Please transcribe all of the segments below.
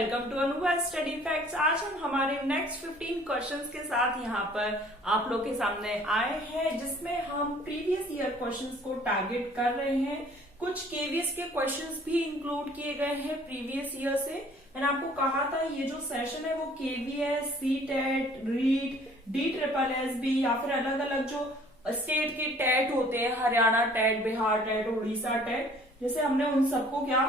Welcome to अनुभव study facts. आज हम हमारे नेक्स्ट 15 क्वेश्चंस के साथ यहाँ पर आप लोग के सामने आए हैं, जिसमें हम प्रीवियस ईयर क्वेश्चंस को टारगेट कर रहे हैं। कुछ केवीएस के क्वेश्चंस भी इंक्लूड किए गए हैं प्रीवियस ईयर से। मैंने आपको कहा था ये जो सेशन है वो केवीएस, सीटेट, रीट, DSSB या फिर अलग अलग जो स्टेट के टेट होते हैं, Haryana TET, Bihar TET, Orissa TET, जैसे हमने उन सबको क्या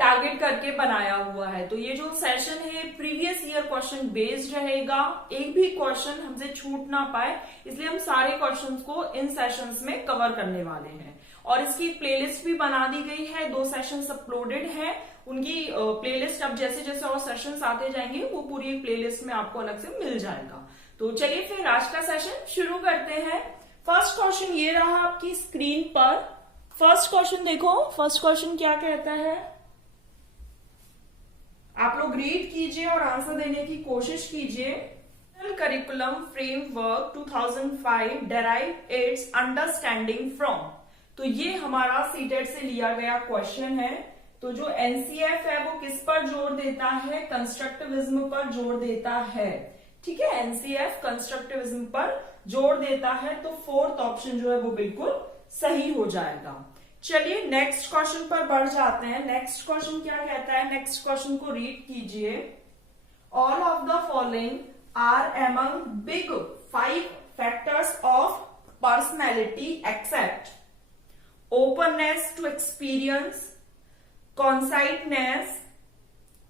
टारगेट करके बनाया हुआ है। तो ये जो सेशन है प्रीवियस ईयर क्वेश्चन बेस्ड रहेगा, एक भी क्वेश्चन हमसे छूट ना पाए, इसलिए हम सारे क्वेश्चंस को इन सेशंस में कवर करने वाले हैं। और इसकी प्लेलिस्ट भी बना दी गई है, 2 सेशंस अपलोडेड हैं, उनकी प्लेलिस्ट अब जैसे जैसे और सेशंस आते जाएंगे वो पूरी प्लेलिस्ट में आपको अलग से मिल जाएगा। तो चलिए फिर आज का सेशन शुरू करते हैं। फर्स्ट क्वेश्चन ये रहा आपकी स्क्रीन पर। फर्स्ट क्वेश्चन देखो, फर्स्ट क्वेश्चन क्या कहता है, आप लोग रीड कीजिए और आंसर देने की कोशिश कीजिए। Curriculum framework 2005 derive it's understanding from. तो ये हमारा सीटेट से लिया गया क्वेश्चन है। तो जो एनसीएफ है वो किस पर जोर देता है? कंस्ट्रक्टिविज्म पर जोर देता है। ठीक है, एनसीएफ कंस्ट्रक्टिविज्म पर जोर देता है, तो फोर्थ ऑप्शन जो है वो बिल्कुल सही हो जाएगा। चलिए नेक्स्ट क्वेश्चन पर बढ़ जाते हैं। नेक्स्ट क्वेश्चन क्या कहता है, नेक्स्ट क्वेश्चन को रीड कीजिए। All of the following are among big 5 factors of personality except openness to experience, conscientiousness,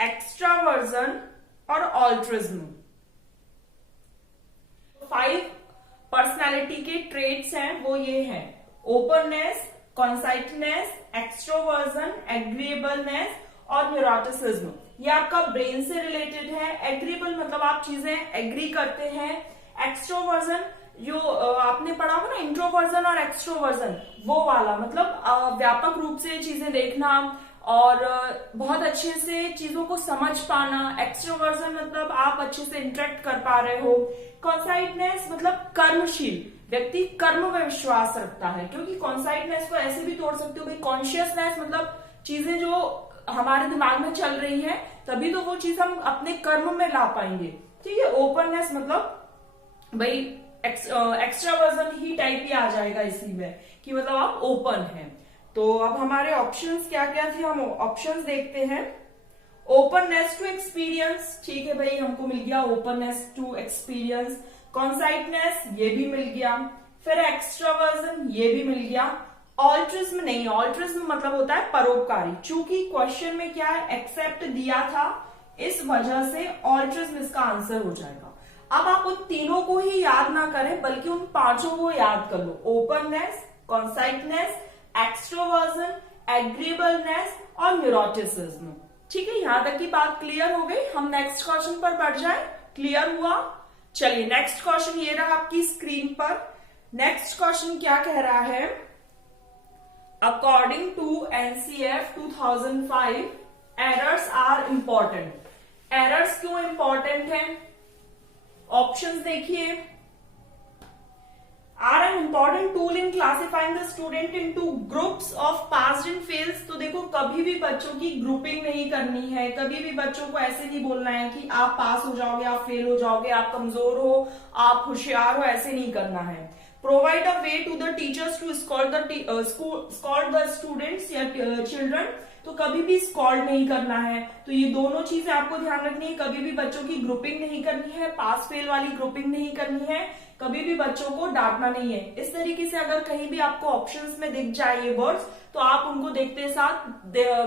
extraversion और ऑल्ट्रिज्म। 5 पर्सनैलिटी के ट्रेट्स हैं वो ये हैं: ओपननेस, कॉन्साइटनेस, एक्सट्रोवर्जन, एग्रीएबलनेस और न्यूरोटिसिज्म। ये आपका ब्रेन से रिलेटेड है। एग्रीएबल मतलब आप चीजें एग्री करते हैं। एक्सट्रोवर्जन जो आपने पढ़ा होगा ना, इंट्रोवर्जन और एक्सट्रोवर्जन, वो वाला मतलब व्यापक रूप से चीजें देखना और बहुत अच्छे से चीजों को समझ पाना। एक्सट्रोवर्जन मतलब आप अच्छे से इंटरेक्ट कर पा रहे हो। कॉन्साइटनेस मतलब कर्मशील, व्यक्ति कर्म में विश्वास रखता है, क्योंकि कॉन्साइटनेस को ऐसे भी तोड़ सकते हो भाई। कॉन्शियसनेस मतलब चीजें जो हमारे दिमाग में चल रही है, तभी तो वो चीज हम अपने कर्म में ला पाएंगे। ठीक है, ओपननेस मतलब भाई एक्स्ट्रावर्जन ही टाइप ही आ जाएगा इसी में, कि मतलब आप ओपन हैं। तो अब हमारे ऑप्शंस क्या क्या थे, हम ऑप्शंस देखते हैं। ओपननेस टू एक्सपीरियंस, ठीक है भाई, हमको मिल गया ओपननेस टू एक्सपीरियंस। कॉन्साइटनेस ये भी मिल गया। फिर एक्सट्रावर्जन ये भी मिल गया। ऑल्ट्रिज्म नहीं, ऑल्ट्रिज्म मतलब होता है परोपकारी। चूंकि क्वेश्चन में क्या है, एक्सेप्ट दिया था, इस वजह से ऑल्ट्रिज्म इसका आंसर हो जाएगा। अब आप उन तीनों को ही याद ना करें, बल्कि उन 5 को याद कर लो: ओपननेस, कॉन्साइटनेस, एक्सट्रोवर्जन, एग्रीएबलनेस और न्यूरोटिसिज्म। ठीक है, यहां तक की बात क्लियर हो गई। हम नेक्स्ट क्वेश्चन पर बढ़ जाए। क्लियर हुआ? चलिए नेक्स्ट क्वेश्चन ये रहा आपकी स्क्रीन पर। नेक्स्ट क्वेश्चन क्या कह रहा है, according to NCF 2005 errors are important. Errors क्यों इंपॉर्टेंट है? ऑप्शंस देखिए। Are an important tool in classifying the student into groups of passed and fails. तो देखो, कभी भी बच्चों की ग्रुपिंग नहीं करनी है, कभी भी बच्चों को ऐसे नहीं बोलना है कि आप पास हो जाओगे, आप फेल हो जाओगे, आप कमजोर हो, आप होशियार हो, ऐसे नहीं करना है। Provide a way to the teachers to scold the students या चिल्ड्रन। तो कभी भी स्कॉल्ड नहीं करना है। तो ये दोनों चीजें आपको ध्यान रखनी है। कभी भी बच्चों की ग्रुपिंग नहीं करनी है, पास फेल वाली ग्रुपिंग नहीं करनी है, कभी भी बच्चों को डांटना नहीं है। इस तरीके से अगर कहीं भी आपको ऑप्शंस में दिख जाए ये वर्ड्स, तो आप उनको देखते साथ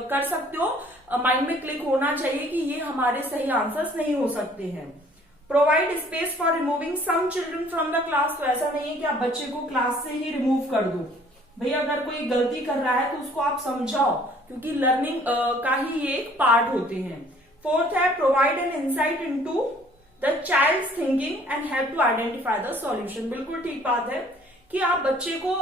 कर सकते हो। माइंड में क्लिक होना चाहिए कि ये हमारे सही आंसर्स नहीं हो सकते हैं। Provide space for removing some children from the class. तो ऐसा नहीं है कि आप बच्चे को क्लास से ही रिमूव कर दो। भैया अगर कोई गलती कर रहा है तो उसको आप समझाओ, क्योंकि लर्निंग का ही ये एक पार्ट होते हैं। फोर्थ है provide an insight into the child's thinking and help to identify the solution. बिल्कुल ठीक बात है कि आप बच्चे को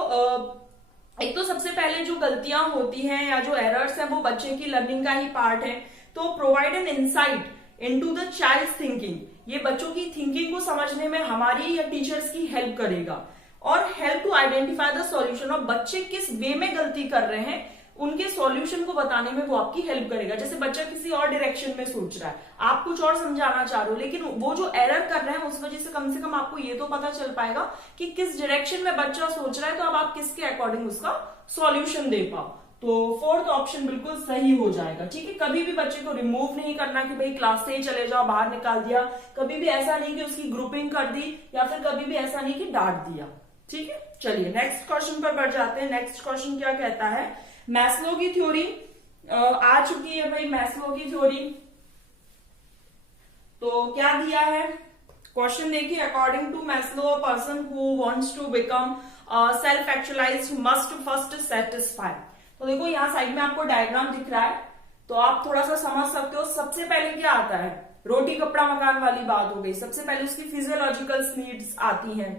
एक तो सबसे पहले जो गलतियां होती हैं या जो एरर्स हैं वो बच्चे की लर्निंग का ही पार्ट है। तो provide an insight into the child's thinking, ये बच्चों की थिंकिंग को समझने में हमारी या टीचर्स की हेल्प करेगा। और help to identify the solution, और बच्चे किस वे में गलती कर रहे हैं उनके सॉल्यूशन को बताने में वो आपकी हेल्प करेगा। जैसे बच्चा किसी और डायरेक्शन में सोच रहा है, आप कुछ और समझाना चाह रहे हो, लेकिन वो जो एरर कर रहे हैं उस वजह से कम आपको ये तो पता चल पाएगा कि किस डायरेक्शन में बच्चा सोच रहा है, तो अब आप किसके अकॉर्डिंग उसका सॉल्यूशन दे पाओ। तो फोर्थ ऑप्शन बिल्कुल सही हो जाएगा। ठीक है, कभी भी बच्चे को रिमूव नहीं करना कि भाई क्लास से ही चले जाओ, बाहर निकाल दिया, कभी भी ऐसा नहीं कि उसकी ग्रुपिंग कर दी, या फिर कभी भी ऐसा नहीं कि डांट दिया। ठीक है, चलिए नेक्स्ट क्वेश्चन पर बढ़ जाते हैं। नेक्स्ट क्वेश्चन क्या कहता है, मैस्लो की थ्योरी आ चुकी है भाई, मैस्लो की थ्योरी। तो क्या दिया है क्वेश्चन देखिए, according to Maslow a person who wants to become self actualized must first satisfy. तो देखो यहाँ साइड में आपको डायग्राम दिख रहा है, तो आप थोड़ा सा समझ सकते हो। सबसे पहले क्या आता है, रोटी कपड़ा मकान वाली बात हो गई। सबसे पहले उसकी फिजियोलॉजिकल नीड्स आती हैं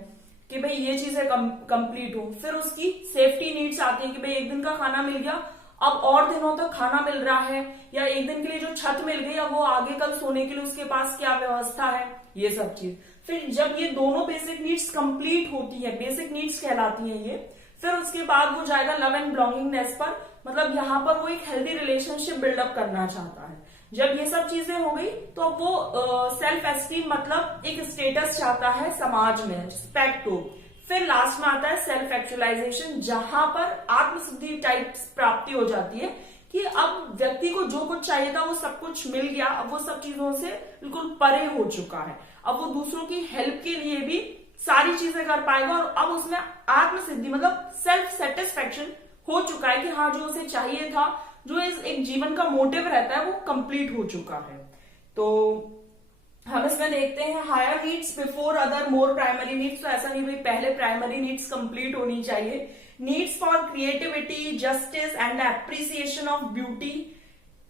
कि भाई ये चीजें कंप्लीट हो। फिर उसकी सेफ्टी नीड्स आती हैं कि भाई एक दिन का खाना मिल गया, अब और दिनों तक खाना मिल रहा है, या एक दिन के लिए जो छत मिल गई, अब वो आगे कल सोने के लिए उसके पास क्या व्यवस्था है, ये सब चीज। फिर जब ये दोनों बेसिक नीड्स कंप्लीट होती है, बेसिक नीड्स कहलाती हैं ये, फिर उसके बाद वो जाएगा लव एंड बिलोंगिंगनेस पर। मतलब यहाँ पर वो एक हेल्दी रिलेशनशिप बिल्डअप करना चाहता है। जब ये सब चीजें हो गई तो अब वो सेल्फ एस्टीम मतलब एक स्टेटस चाहता है समाज में, रिस्पेक्ट हो। फिर लास्ट में आता है सेल्फ एक्चुअलाइजेशन, जहां पर आत्मसिद्धि टाइप प्राप्ति हो जाती है कि अब व्यक्ति को जो कुछ चाहिए था वो सब कुछ मिल गया, अब वो सब चीजों से बिल्कुल परे हो चुका है। अब वो दूसरों की हेल्प के लिए भी सारी चीजें कर पाएगा, और अब उसमें आत्मसिद्धि मतलब सेल्फ सेटिस्फेक्शन हो चुका है कि हाँ जो उसे चाहिए था, जो एक जीवन का मोटिव रहता है, वो कंप्लीट हो चुका है। तो हम इसमें देखते हैं higher needs before other more primary needs. तो ऐसा नहीं भाई पहले प्राइमरी नीड्स कंप्लीट होनी चाहिए। Needs for creativity, justice and appreciation of beauty.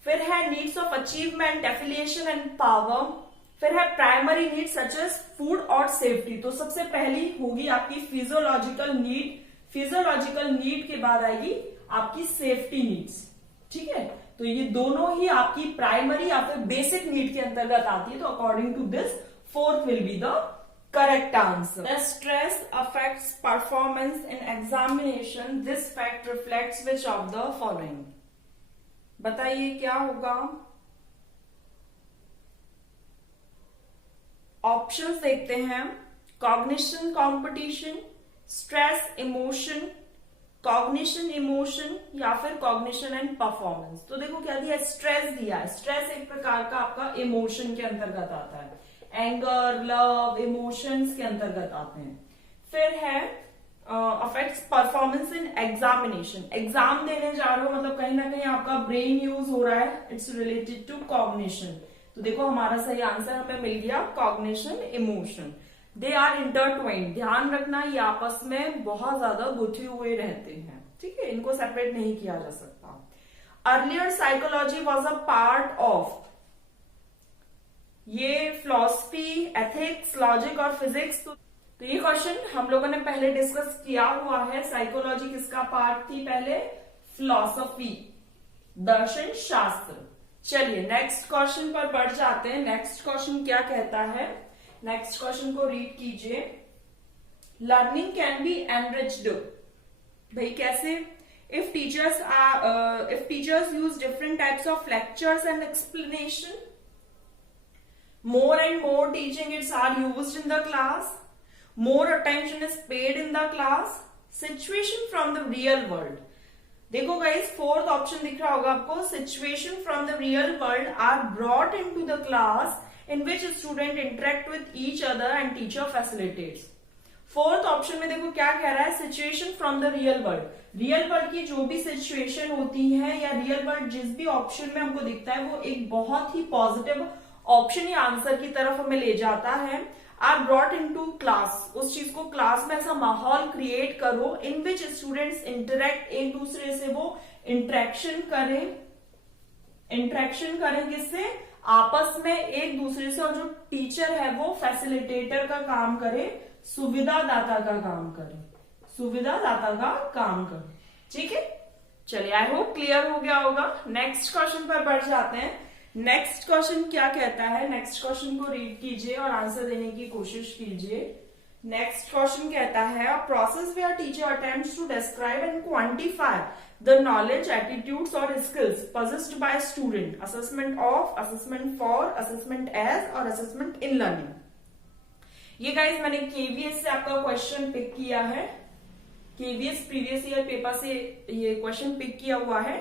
फिर है needs of achievement, affiliation and power. फिर है primary need such as food और सेफ्टी। तो सबसे पहली होगी आपकी फिजियोलॉजिकल नीड। फिजियोलॉजिकल नीड के बाद आएगी आपकी सेफ्टी नीड्स। ठीक है, तो ये दोनों ही आपकी प्राइमरी या फिर बेसिक नीड के अंतर्गत आती है। तो according to this fourth will be the correct answer. Stress affects performance in examination, this fact reflects which of the following. बताइए क्या होगा। ऑप्शंस देखते हैं, cognition competition, stress emotion, cognition emotion, या फिर कॉग्निशन एंड परफॉर्मेंस। तो देखो क्या दिया, स्ट्रेस दिया है। स्ट्रेस एक प्रकार का आपका इमोशन के अंतर्गत आता है, एंगर, लव, इमोशंस के अंतर्गत आते हैं। फिर है affects performance in examination. Exam देने जा रहे हो मतलब कहीं ना कहीं आपका ब्रेन यूज हो रहा है, इट्स रिलेटेड टू कॉग्निशन। तो देखो हमारा सही आंसर हमें मिल गया cognition emotion. They are intertwined. ध्यान रखना ये आपस में बहुत ज्यादा गुथे हुए रहते हैं। ठीक है, इनको सेपरेट नहीं किया जा सकता। Earlier psychology was a part of, ये फिलॉसफी, एथिक्स, लॉजिक और फिजिक्स। तो ये क्वेश्चन हम लोगों ने पहले डिस्कस किया हुआ है। साइकोलॉजी किसका पार्ट थी पहले, फिलॉसफी, दर्शन शास्त्र। चलिए नेक्स्ट क्वेश्चन पर बढ़ जाते हैं। नेक्स्ट क्वेश्चन क्या कहता है, नेक्स्ट क्वेश्चन को रीड कीजिए। लर्निंग कैन बी एनरिच्ड, भाई कैसे? If teachers use different types of lectures and explanation, more and more teaching aids are used in the class, more attention is paid in the class, situation from the real world। देखो guys fourth option दिख रहा होगा आपको, situation from the real world are brought into the class in which student interact with each other and teacher facilitates। Fourth option में देखो क्या कह रहा है, situation from the real world. Real world की जो भी सिचुएशन होती है या रियल वर्ल्ड जिस भी ऑप्शन में हमको दिखता है वो एक बहुत ही पॉजिटिव ऑप्शन या आंसर की तरफ हमें ले जाता है। Are brought into class, उस चीज को क्लास में ऐसा माहौल क्रिएट करो इन विच स्टूडेंट्स इंटरेक्ट, एक दूसरे से वो इंटरेक्शन करें किससे, आपस में एक दूसरे से, और जो टीचर है वो फैसिलिटेटर का काम करे, सुविधादाता का काम करे, सुविधादाता का काम करे। ठीक है, चलिए आई होप क्लियर हो गया होगा। नेक्स्ट क्वेश्चन पर बढ़ जाते हैं। नेक्स्ट क्वेश्चन क्या कहता है, नेक्स्ट क्वेश्चन को रीड कीजिए और आंसर देने की कोशिश कीजिए। नेक्स्ट क्वेश्चन कहता है, a process where teacher attempts to describe and quantify the knowledge, attitudes or skills possessed by student, assessment of, assessment for, assessment as और assessment in learning। ये गाइस मैंने केवीएस से आपका क्वेश्चन पिक किया है, KVS previous year paper से ये question pick किया हुआ है।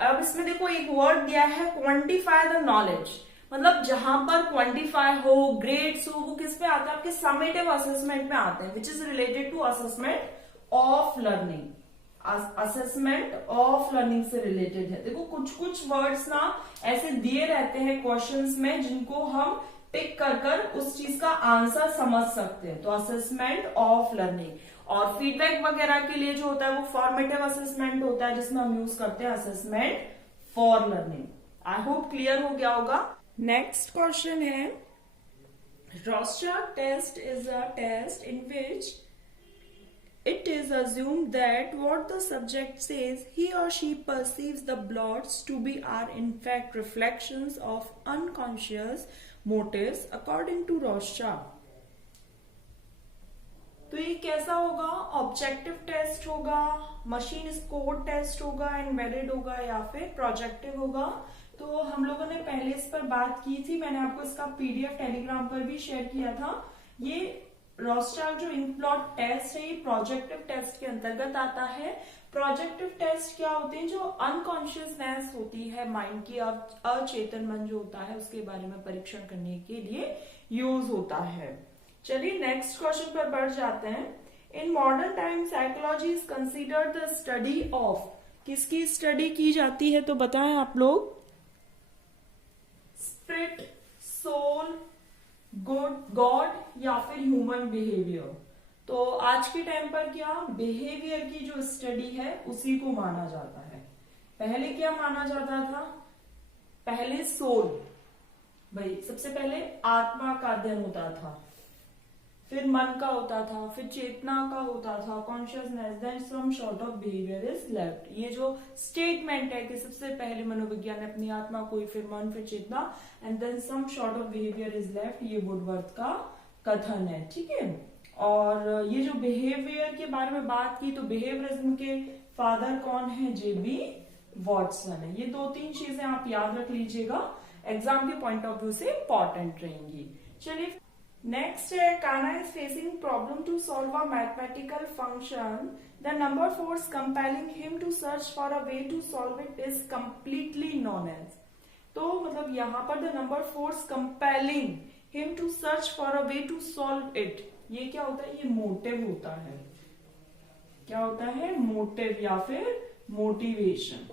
अब इसमें देखो एक वर्ड दिया है क्वांटिफाई द नॉलेज, मतलब जहां पर क्वांटिफाई हो, ग्रेड्स हो, वो किस पे आते हैं, आपके समेटिव असेसमेंट में आते हैं, which is related to assessment of learning. Assessment of learning से रिलेटेड है। देखो कुछ कुछ वर्ड्स ना ऐसे दिए रहते हैं क्वेश्चंस में जिनको हम पिक कर कर उस चीज का आंसर समझ सकते हैं। तो असेसमेंट ऑफ लर्निंग, और फीडबैक वगैरह के लिए जो होता है वो फॉर्मेटिव असेसमेंट होता है, जिसमें हम यूज करते हैं assessment for learning. I hope clear हो गया होगा। नेक्स्ट क्वेश्चन है, Rorschach test is a test in which it is assumed that what the subject says he or she perceives the blots to be are in fact reflections of unconscious motives according to Rorschach। तो ये कैसा होगा, objective test होगा, machine score test होगा, embedded होगा या फिर projective होगा। तो हम लोगों ने पहले इस पर बात की थी, मैंने आपको इसका पीडीएफ टेलीग्राम पर भी शेयर किया था। ये रॉर्शचाक जो इनप्लॉट टेस्ट है ये प्रोजेक्टिव टेस्ट के अंतर्गत आता है। प्रोजेक्टिव टेस्ट क्या होते हैं, जो अनकॉन्शियसनेस होती है माइंड की, अचेतन मन जो होता है उसके बारे में परीक्षण करने के लिए यूज होता है। चलिए नेक्स्ट क्वेश्चन पर बढ़ जाते हैं। In modern time psychology is considered the study of, किसकी स्टडी की जाती है तो बताएं आप लोग, स्पिरिट, सोल, गॉड या फिर ह्यूमन बिहेवियर। तो आज के टाइम पर क्या बिहेवियर की जो स्टडी है उसी को माना जाता है। पहले क्या माना जाता था, पहले सोल, भाई सबसे पहले आत्मा का अध्ययन होता था, फिर मन का होता था, फिर चेतना का होता था, consciousness, then some sort of behaviour is left. ये जो स्टेटमेंट है कि सबसे पहले मनोविज्ञान ने अपनी आत्मा को, फिर मन, फिर चेतना, and then some sort of behaviour is left, ये वुडवर्थ का कथन है, ठीक है। और ये जो बिहेवियर के बारे में बात की, तो बिहेवियरिज्म के फादर कौन है, जेबी वॉटसन है। ये दो तीन चीजें आप याद रख लीजिएगा, एग्जाम के पॉइंट ऑफ व्यू से इंपॉर्टेंट रहेंगी। चलिए नेक्स्ट है, Kanha is facing problem to solve a mathematical function, the number force compelling him to search for a way to solve it is completely known as. तो मतलब यहाँ पर the number force compelling him to search for a way to solve it, ये क्या होता है, ये motive होता है। क्या होता है, मोटिव या फिर मोटिवेशन।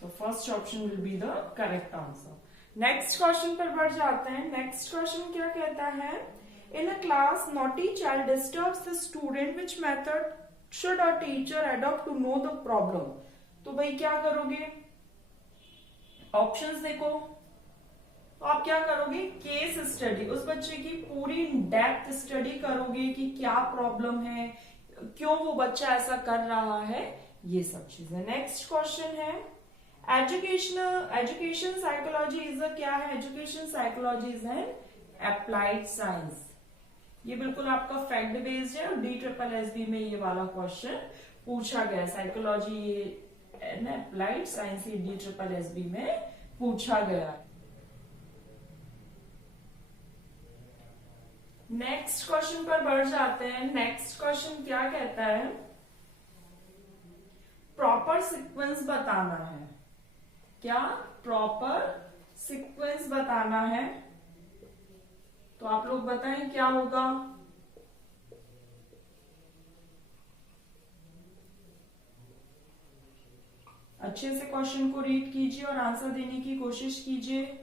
तो first option will be the correct answer. Next question पर बढ़ जाते हैं। नेक्स्ट क्वेश्चन क्या कहता है, in a class naughty child disturbs the student, which method should a teacher adopt to know the problem. तो भाई क्या करोगे, ऑप्शंस देखो, तो आप क्या करोगे, केस स्टडी, उस बच्चे की पूरी डेप्थ स्टडी करोगे कि क्या प्रॉब्लम है, क्यों वो बच्चा ऐसा कर रहा है, ये सब चीजें। नेक्स्ट क्वेश्चन है, एजुकेशन साइकोलॉजी इज अ क्या है, education psychology is an applied science. ये बिल्कुल आपका फैक्ट बेस्ड है और DSSB में ये वाला क्वेश्चन पूछा गया। साइकोलॉजी एन अप्लाइड साइंस ये DSSB में पूछा गया। नेक्स्ट क्वेश्चन पर बढ़ जाते हैं। नेक्स्ट क्वेश्चन क्या कहता है, प्रॉपर सीक्वेंस बताना है। क्या प्रॉपर सीक्वेंस बताना है, तो आप लोग बताएं क्या होगा। अच्छे से क्वेश्चन को रीड कीजिए और आंसर देने की कोशिश कीजिए।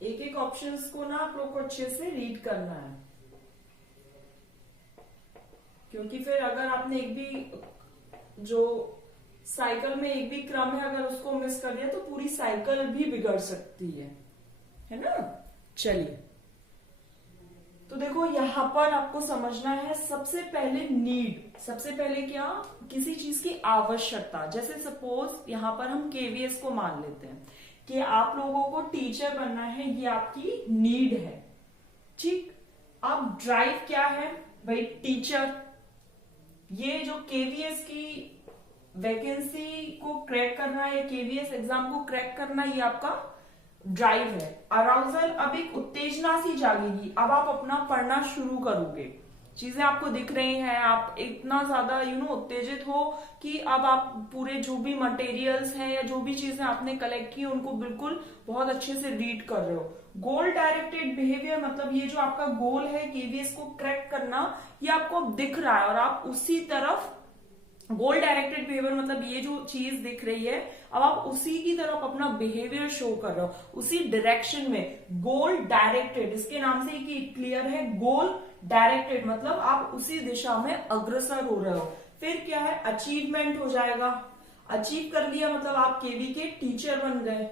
एक एक ऑप्शंस को ना आप लोग को अच्छे से रीड करना है, क्योंकि फिर अगर आपने एक भी जो साइकिल में एक भी क्रम है अगर उसको मिस कर दिया तो पूरी साइकिल भी बिगड़ सकती है ना। चलिए तो देखो यहाँ पर आपको समझना है सबसे पहले नीड, सबसे पहले क्या, किसी चीज की आवश्यकता। जैसे सपोज यहाँ पर हम केवीएस को मान लेते हैं कि आप लोगों को टीचर बनना है, ये आपकी नीड है, ठीक। अब ड्राइव क्या है भाई, टीचर। ये जो केवीएस की वैकेंसी को क्रैक करना है, केवीएस एग्जाम को क्रैक करना, ये आपका ड्राइव है। अराउजल, अब एक उत्तेजना सी जागेगी, अब आप अपना पढ़ना शुरू करोगे, चीजें आपको दिख रही हैं, आप इतना ज्यादा उत्तेजित हो कि अब आप पूरे जो भी मटेरियल्स हैं या जो भी चीजें आपने कलेक्ट की उनको बिल्कुल बहुत अच्छे से रीड कर रहे हो। गोल डायरेक्टेड बिहेवियर, मतलब ये जो आपका गोल है केवीएस को क्रैक करना, ये आपको दिख रहा है और आप उसी तरफ, गोल डायरेक्टेड बिहेवियर मतलब ये जो चीज दिख रही है, अब आप उसी की तरफ अपना बिहेवियर शो कर रहे हो, उसी डायरेक्शन में। गोल डायरेक्टेड, इसके नाम से ही क्लियर है, गोल डायरेक्टेड मतलब आप उसी दिशा में अग्रसर हो रहे हो। फिर क्या है, अचीवमेंट हो जाएगा, अचीव कर लिया मतलब आप केवी के टीचर बन गए।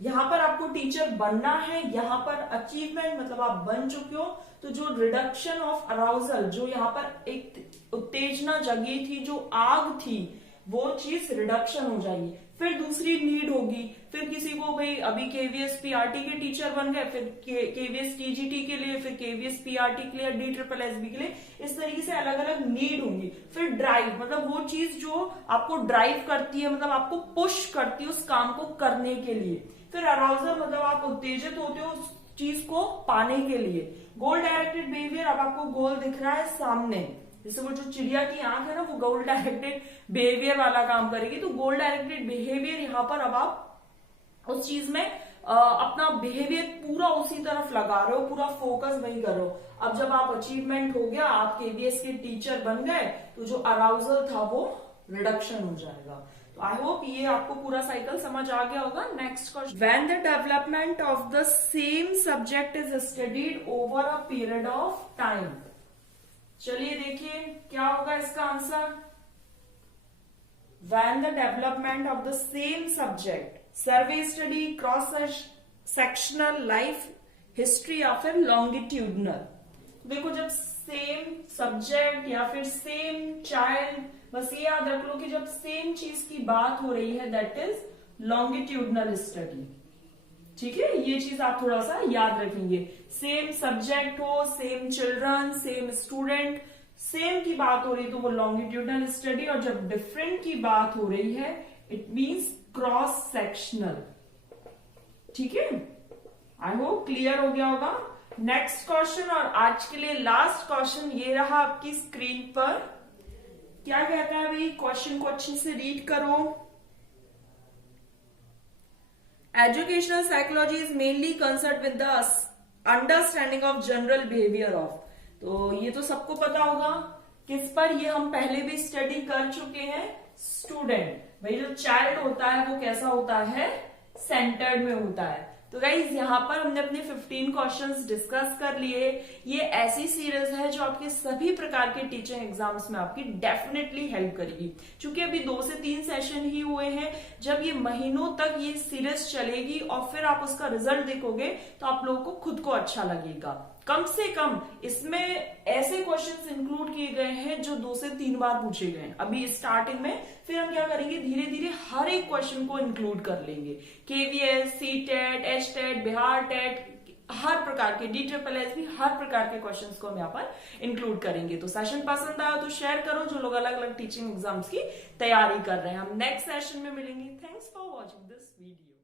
यहां पर आपको टीचर बनना है, यहां पर अचीवमेंट मतलब आप बन चुके हो। तो जो रिडक्शन ऑफ अराउजल, जो यहाँ पर एक उत्तेजना जगी थी, जो आग थी, वो चीज रिडक्शन हो जाएगी। फिर दूसरी नीड होगी, फिर किसी को भाई अभी केवीएस पीआरटी के टीचर बन गए, फिर केवीएस टीजीटी के लिए, फिर केवीएस पीआरटी के लिए, DSSB के लिए, इस तरीके से अलग अलग नीड होंगी। फिर ड्राइव मतलब वो चीज जो आपको ड्राइव करती है, मतलब आपको पुश करती है उस काम को करने के लिए। फिर अराउजल मतलब आप उत्तेजित होते हो उस चीज को पाने के लिए। गोल डायरेक्टेड बिहेवियर, अब आपको गोल दिख रहा है सामने, जैसे वो जो चिड़िया की आंख है ना, वो गोल डायरेक्टेड बिहेवियर वाला काम करेगी। तो गोल डायरेक्टेड बिहेवियर यहाँ पर अब आप उस चीज में अपना बिहेवियर पूरा उसी तरफ लगा रहे हो, पूरा फोकस वही कर रहे हो। अब जब आप अचीवमेंट हो गया, आप केवीएस के टीचर बन गए, तो जो अराउजल था वो रिडक्शन हो जाएगा। आई होप ये आपको पूरा साइकिल समझ आ गया होगा। Next question, when the development of the same subject is studied over a period of time. चलिए देखिए क्या होगा इसका answer. When the development of the same subject, survey study, cross sectional, life history या फिर लॉन्गिट्यूडनल। देखो जब same subject या फिर सेम चाइल्ड, बस ये याद रख लो कि जब सेम चीज की बात हो रही है दैट इज लॉन्गिट्यूडनल स्टडी, ठीक है। ये चीज आप थोड़ा सा याद रखेंगे। सेम सब्जेक्ट हो, same children, same student, same की बात हो रही है तो वो लॉन्गिट्यूडनल स्टडी, और जब डिफरेंट की बात हो रही है इट मीन्स क्रॉस सेक्शनल, ठीक है। आई होप क्लियर हो गया होगा। नेक्स्ट क्वेश्चन और आज के लिए लास्ट क्वेश्चन ये रहा आपकी स्क्रीन पर। क्या कहता है भाई, क्वेश्चन को अच्छे से रीड करो। Educational psychology is mainly concern with the understanding of general behaviour of. तो ये तो सबको पता होगा किस पर, ये हम पहले भी स्टडी कर चुके हैं, स्टूडेंट। भाई जो चाइल्ड होता है वो कैसा होता है, सेंटर्ड में होता है। तो गाइज यहाँ पर हमने अपने 15 क्वेश्चंस डिस्कस कर लिए। ये ऐसी सीरीज है जो आपके सभी प्रकार के टीचिंग एग्जाम्स में आपकी डेफिनेटली हेल्प करेगी। क्योंकि अभी 2 से 3 सेशन ही हुए हैं, जब ये महीनों तक ये सीरीज चलेगी और फिर आप उसका रिजल्ट देखोगे तो आप लोगों को खुद को अच्छा लगेगा। कम से कम इसमें ऐसे क्वेश्चंस इंक्लूड किए गए हैं जो 2 से 3 बार पूछे गए हैं अभी स्टार्टिंग में। फिर हम क्या करेंगे, धीरे धीरे हर एक क्वेश्चन को इंक्लूड कर लेंगे। KVS, CTET, HTET, Bihar TET, हर प्रकार के, DSSB, हर प्रकार के क्वेश्चंस को हम यहाँ पर इंक्लूड करेंगे। तो सेशन पसंद आया तो शेयर करो जो लोग अलग अलग टीचिंग एग्जाम्स की तैयारी कर रहे हैं। हम नेक्स्ट सेशन में मिलेंगे। Thanks for watching this video.